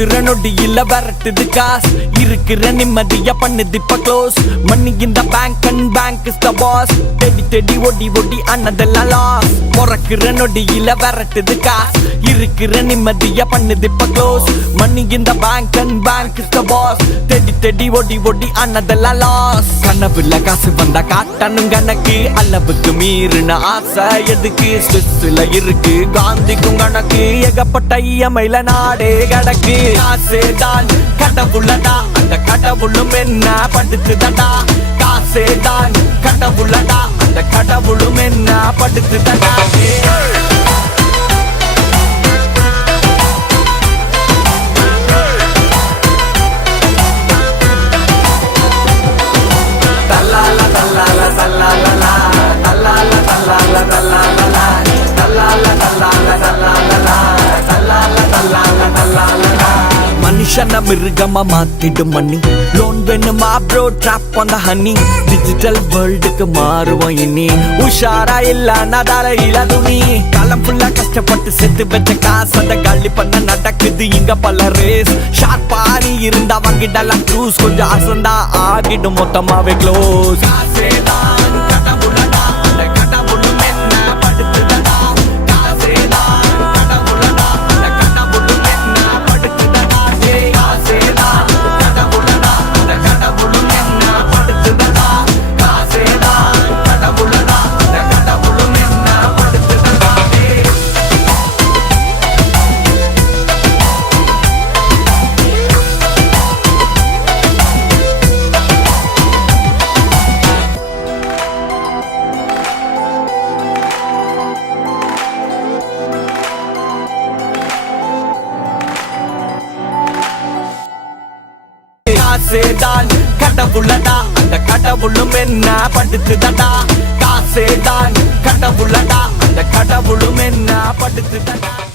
பொறக்குற நொடியில விரட்டுது காசு இருக்கிற நிம்மதியா பண்ணுது இப்ப க்ளோஸ் மணி இந்த bank and bank is the pass தேடி தேடி ஒடி ஒடி அண்ணதெல்லாம் லாஸ் பொறக்குற நொடியில விரட்டுது காசு இருக்கிற நிம்மதியா பண்ணுது இப்ப க்ளோஸ் மணி இந்த bank and bank is the pass தேடி தேடி ஒடி ஒடி அண்ணதெல்லாம் லாஸ் கனவுல காசு வந்தா காட்டணும் கணக்கு அளவுக்கு மீறின ஆசை எதுக்கு ஸ்விஸ்ல இருக்கு காந்திக்கும் கணக்கு ஏகப்பட்ட இயமையில நாடே கடக்கு காசேதான் கடவுளடா அந்த கடவுளும் என்ன படுத்துதடா காசேதான் கடவுளடா அந்த கடவுளும் என்ன படுத்துதடா மனுஷன மிருகமா மாத்திடும் மணி லோன் வேணுமா bro drop on the honey digital வேர்ல்டுக்கு மாறுவோம் இனி உஷாரா இல்ல தலையில துணி காலம் ஃபுல்லா கஷ்டப்பட்டு செத்து வச்ச காசு அந்த காலி பண்ண நடக்குது இங்க பல ரேஸ் ஷார்ப்பா நீ இருந்தா வாங்கிடலாம் க்ரூஸ் கொஞ்சம் அசந்தா ஆகிடும் மொத்தமாவே க்ளோஸ் காசேதான் கடவுளடா அந்த கடவுளும் என்ன படுத்துதடா காசேதான் கடவுளடா அந்த கடவுளும் என்ன படுத்துதடா